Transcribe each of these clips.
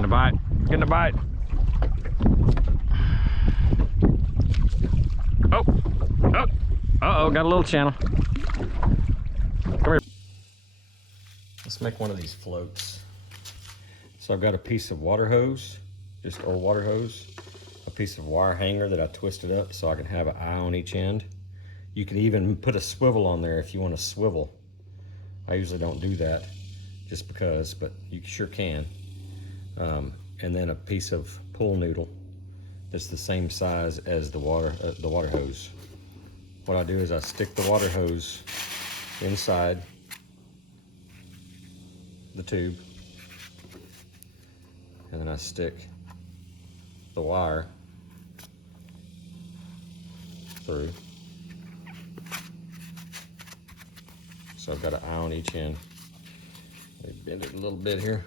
Getting a bite. Getting a bite. Oh. Oh. Uh-oh, got a little channel. Come here. Let's make one of these floats. So I've got a piece of water hose, just old water hose, a piece of wire hanger that I twisted up so I can have an eye on each end. You can even put a swivel on there if you want to swivel. I usually don't do that just because, but you sure can. And then a piece of pool noodle that's the same size as the water hose. What I do is I stick the water hose inside the tube, and then I stick the wire through. So I've got an eye on each end. Let me bend it a little bit here.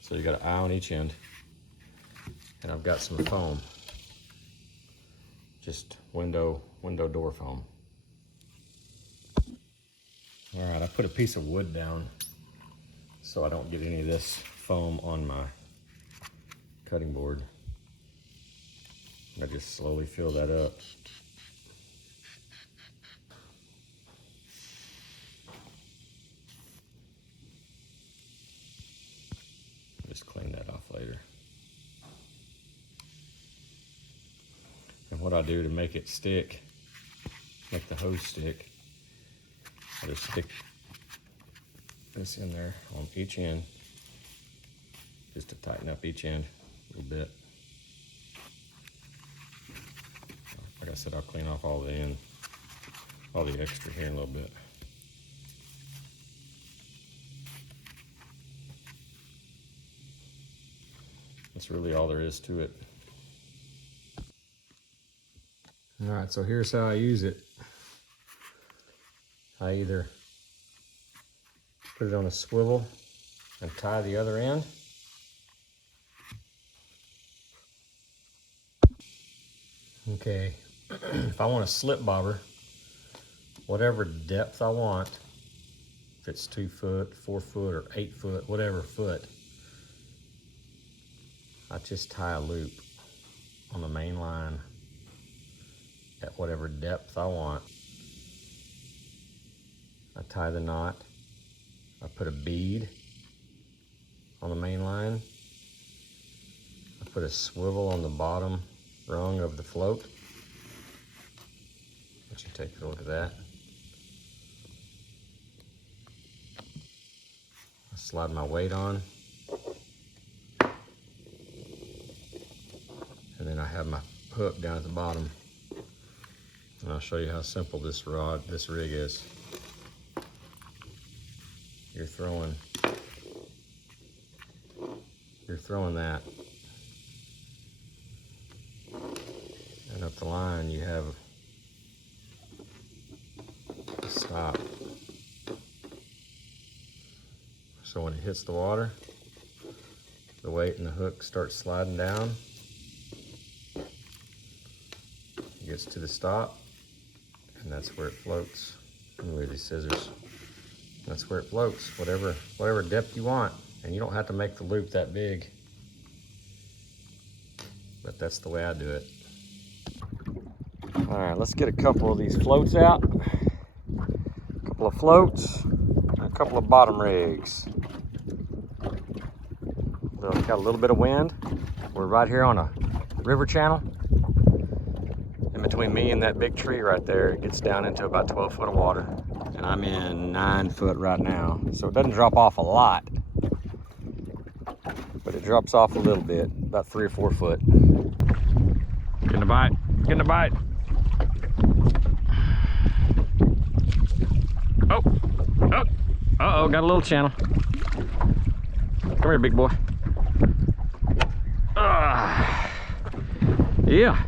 So you got an eye on each end, and I've got some foam, just window door foam. All right, I put a piece of wood down so I don't get any of this foam on my cutting board. I just slowly fill that up. Just clean that off later. And what I do to make it stick, make the hose stick, I just stick this in there on each end, just to tighten up each end a little bit. Like I said, I'll clean off all the extra here in a little bit. That's really all there is to it. All right, so here's how I use it. I either put it on a swivel and tie the other end, okay, if I want a slip bobber, whatever depth I want, if it's 2 foot, 4 foot, or 8 foot, whatever foot, I just tie a loop on the main line at whatever depth I want. I tie the knot, I put a bead on the main line, I put a swivel on the bottom rung of the float. Let you take a look at that. I slide my weight on, and then I have my hook down at the bottom. And I'll show you how simple this rig is. You're throwing that, and up the line you have a stop. So when it hits the water, the weight and the hook starts sliding down. It gets to the stop, and that's where it floats. Anyway, these scissors. That's where it floats, whatever depth you want. And you don't have to make the loop that big, but that's the way I do it. All right, let's get a couple of these floats out. A couple of floats, and a couple of bottom rigs. Got a little bit of wind. We're right here on a river channel. In between me and that big tree right there, it gets down into about 12 foot of water. And I'm in 9 foot right now. So it doesn't drop off a lot, but it drops off a little bit, about 3 or 4 foot. Getting a bite, getting a bite. Oh, oh, uh-oh, got a little channel. Come here, big boy. Yeah,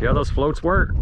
those floats work.